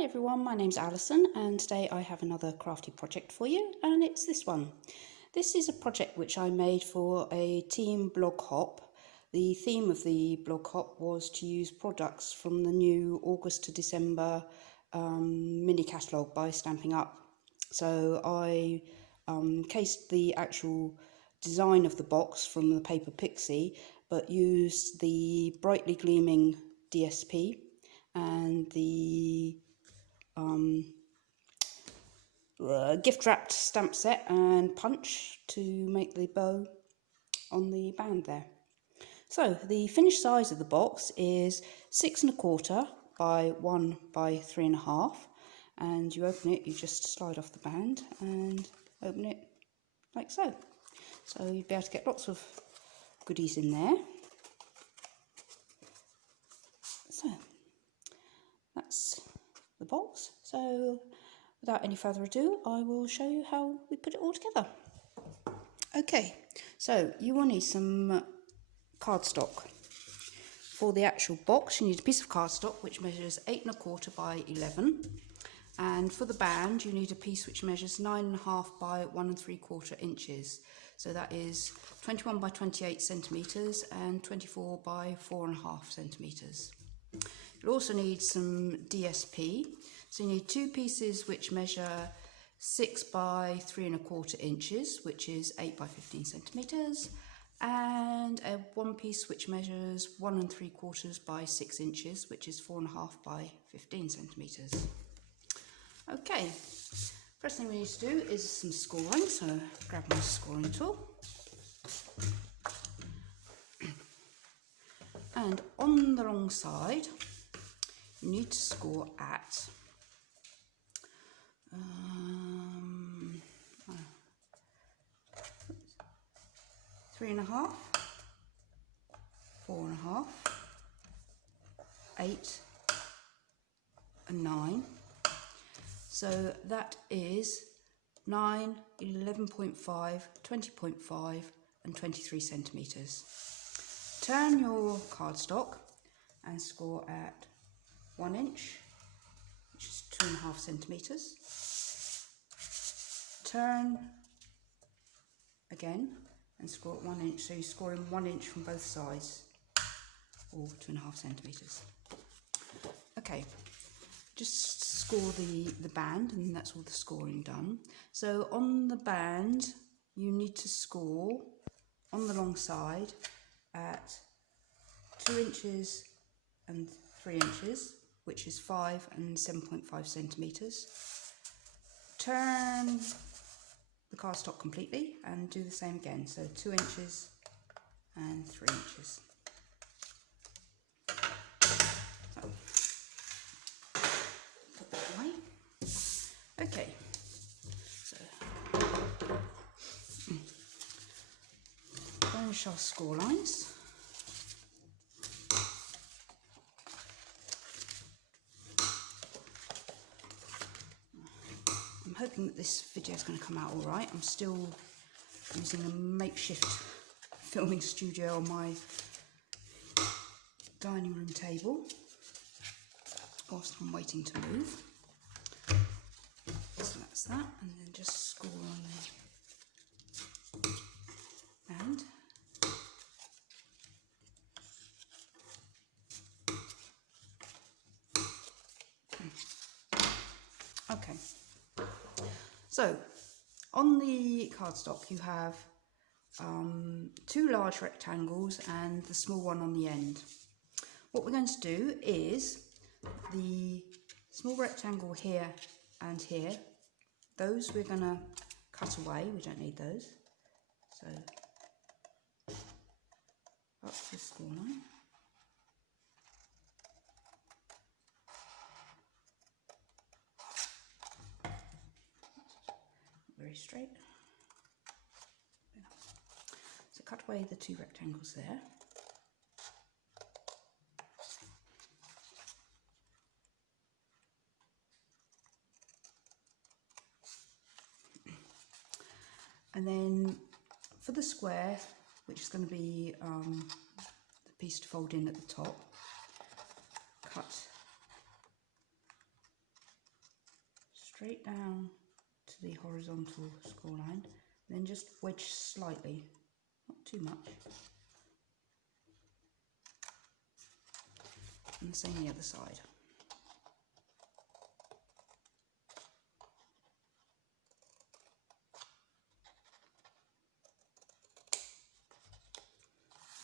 Hi everyone, my name's Alison and today I have another crafty project for you, and it's this one. This is a project which I made for a team blog hop. The theme of the blog hop was to use products from the new August to December mini catalogue by Stampin' Up. So I cased the actual design of the box from the paper Pixie, but used the brightly gleaming DSP and the gift wrapped stamp set and punch to make the bow on the band there. So the finished size of the box is 6 1/4 by 1 by 3 1/2, and you open it, you just slide off the band and open it like so. So you'd be able to get lots of goodies in there. So that's the box. So without any further ado, I will show you how we put it all together. Okay, so you will need some cardstock. For the actual box, you need a piece of cardstock which measures 8 1/4 by 11, and for the band you need a piece which measures 9 1/2 by 1 3/4 inches. So that is 21 by 28 centimetres and 24 by 4 1/2 centimetres. You'll also need some DSP. So you need 2 pieces which measure 6 by 3 1/4 inches, which is 8 by 15 centimetres, and 1 piece which measures 1 3/4 by 6 inches, which is 4 1/2 by 15 centimetres. Okay, first thing we need to do is some scoring, so grab my scoring tool. And on the wrong side, you need to score at 3 1/2, 4 1/2, 8 and 9. So that is 9, 11.5, 20.5 and 23 centimetres. Turn your cardstock and score at 1 inch, which is 2 1/2 centimetres. Turn again and score at 1 inch, so you're scoring 1 inch from both sides, or 2 1/2 centimetres. Okay, just score the band, and that's all the scoring done. So on the band you need to score on the long side at 2 inches and 3 inches, which is 5 and 7.5 centimetres. Turn the cardstock completely and do the same again, so 2 inches and 3 inches. So, put that away. Okay, so finish our score lines. I'm hoping that this video is going to come out all right. I'm still using a makeshift filming studio on my dining room table whilst I'm waiting to move. So that's that, and then just score on the band. Okay. So, on the cardstock you have 2 large rectangles and the small one on the end. What we're going to do is the small rectangle here and here, those we're going to cut away, we don't need those. So, up the score line. Very straight. So cut away the 2 rectangles there. And then for the square, which is going to be the piece to fold in at the top, cut straight down to the horizontal score line, then just wedge slightly, not too much. And the same the other side.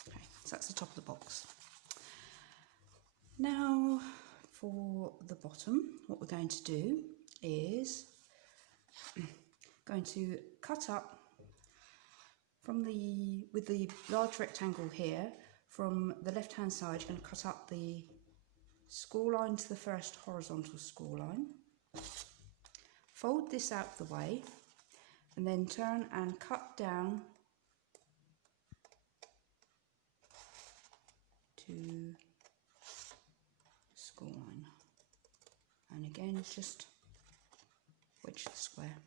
Okay, so that's the top of the box. Now for the bottom, what we're going to do is going to cut up from with the large rectangle here, from the left hand side you're going to cut up the score line to the first horizontal score line, fold this out of the way, and then turn and cut down to score line, and again just wedge the square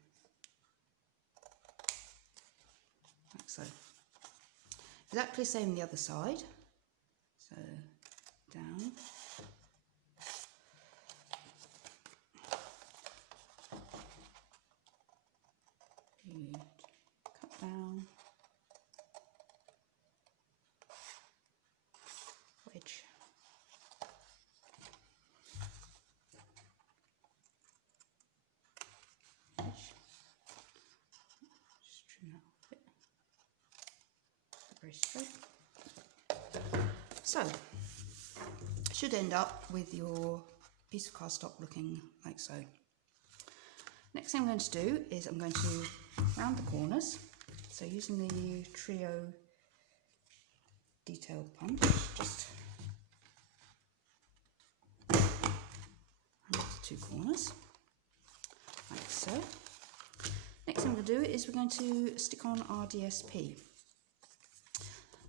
like so. Exactly the same the other side, so down, you cut down, wedge, just trim that off a bit, very straight. So, should end up with your piece of cardstock looking like so. Next thing I'm going to do is I'm going to round the corners. So using the Trio detail punch, just round the two corners like so. Next thing I'm going to do is we're going to stick on our DSP.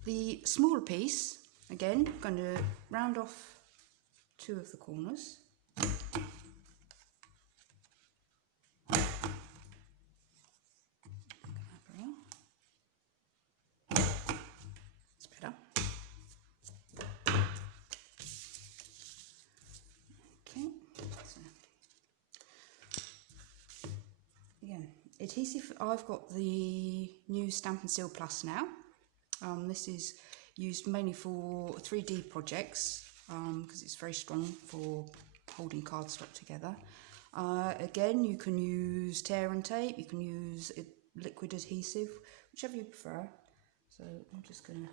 The smaller piece, again, I'm going to round off two of the corners. It's better. Okay, so again, adhesive, I've got the new Stamp and Seal Plus now. This is used mainly for 3D projects because it's very strong for holding cardstock together. Again, you can use tear and tape, you can use liquid adhesive, whichever you prefer. So I'm just going to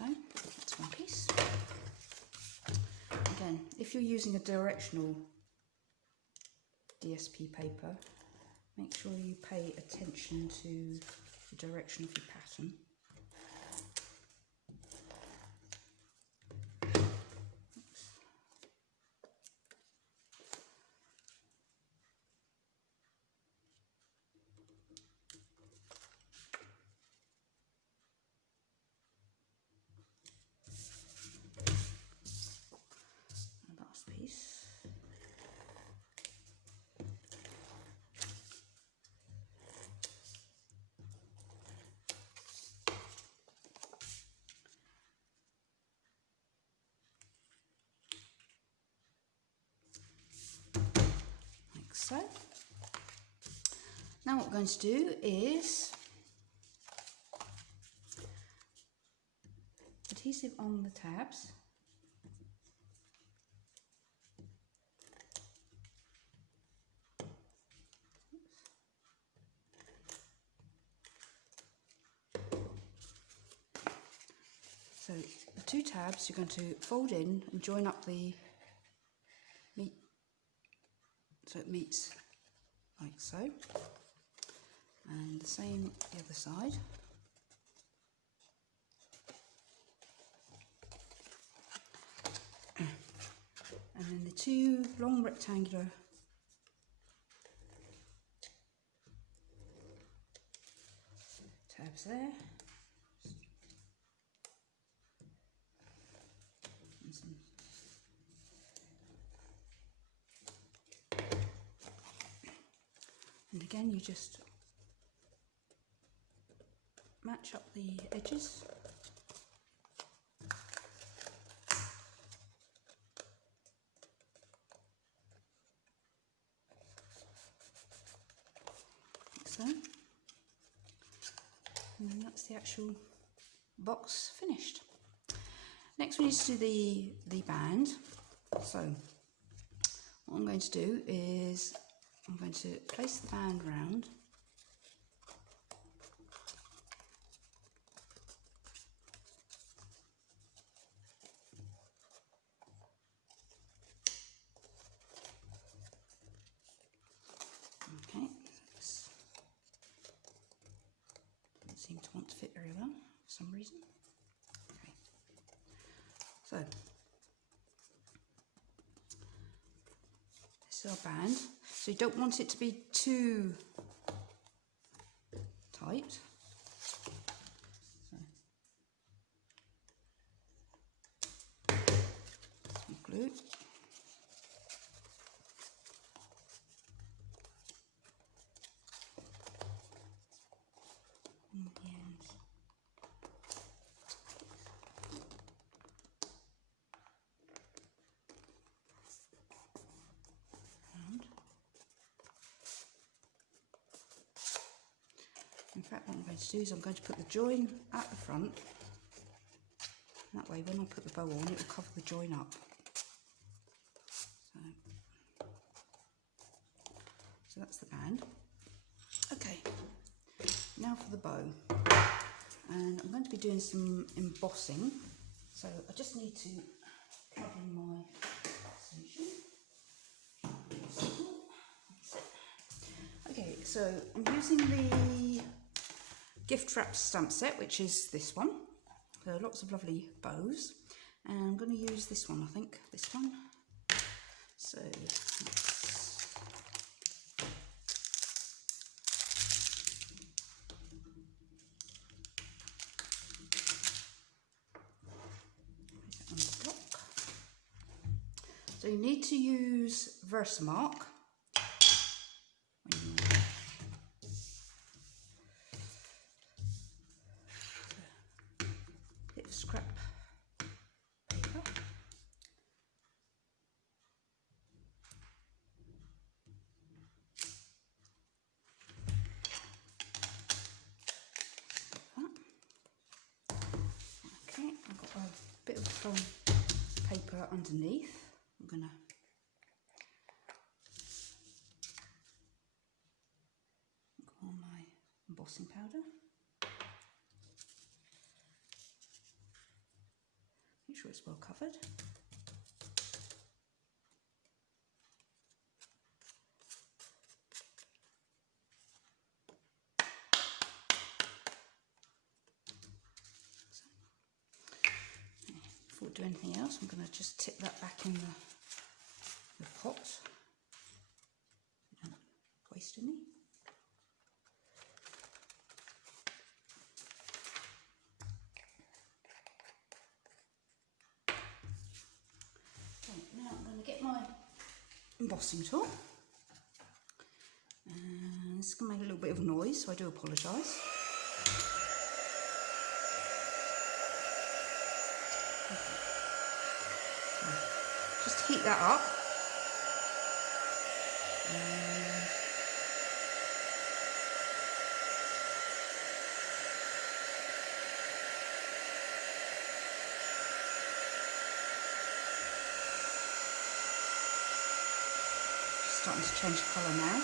so that's one piece. Again, if you're using a directional DSP paper, make sure you pay attention to the direction of your pattern. Piece. Like so. Now what we're going to do is adhesive on the tabs. So the two tabs you're going to fold in and join up the meat so it meets like so, and the same the other side. And then the two long rectangular tabs there. And again, you just match up the edges. Like so. And then that's the actual box finished. Next we need to do the band. So what I'm going to do is I'm going to place the band round. Okay, this doesn't seem to want to fit very well for some reason. Okay, so this is our band. So you don't want it to be too tight. So some glue. In fact, what I'm going to do is I'm going to put the join at the front. That way, when I put the bow on, it will cover the join up. So that's the band. Okay, now for the bow. And I'm going to be doing some embossing. So I just need to plug in my solution. Okay, so I'm using the gift wrap stamp set, which is this one. So lots of lovely bows, and I'm going to use this one, I think, this one. So let's on the block. So you need to use Versamark. Scrap paper. Okay, I've got a bit of foam paper underneath. I'm going to go on my embossing powder. Make sure it's well covered. Before we do anything else, I'm going to just tip that back in the pot. Don't waste any. Now I'm going to get my embossing tool, and this is going to make a little bit of noise, so I do apologise. Okay. So just heat that up, and starting to change colour now.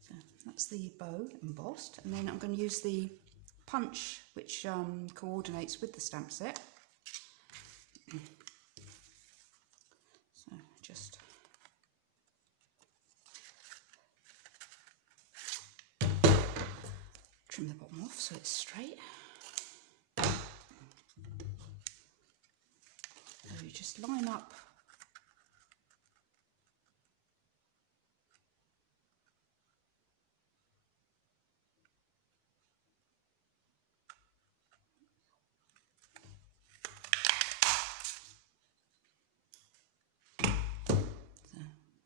So that's the bow embossed, and then I'm going to use the punch, which coordinates with the stamp set. So just trim the bottom off so it's straight. So you just line up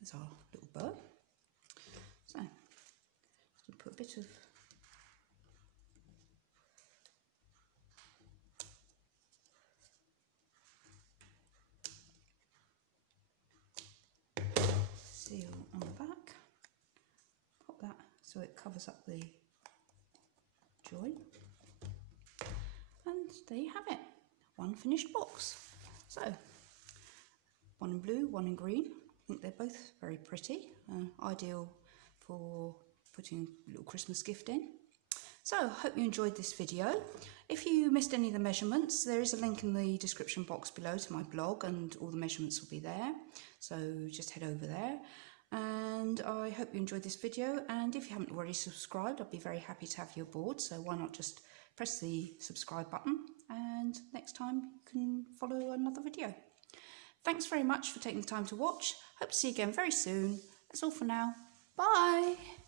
there's our little bow. So we'll put a bit of seal on the back, pop that so it covers up the join, and there you have it, one finished box. So one in blue, one in green. I think they're both very pretty, ideal for putting a little Christmas gift in. So I hope you enjoyed this video. If you missed any of the measurements, there is a link in the description box below to my blog, and all the measurements will be there. So just head over there. And I hope you enjoyed this video, and if you haven't already subscribed, I'd be very happy to have you aboard. So why not just press the subscribe button, and next time you can follow another video. Thanks very much for taking the time to watch. Hope to see you again very soon. That's all for now. Bye!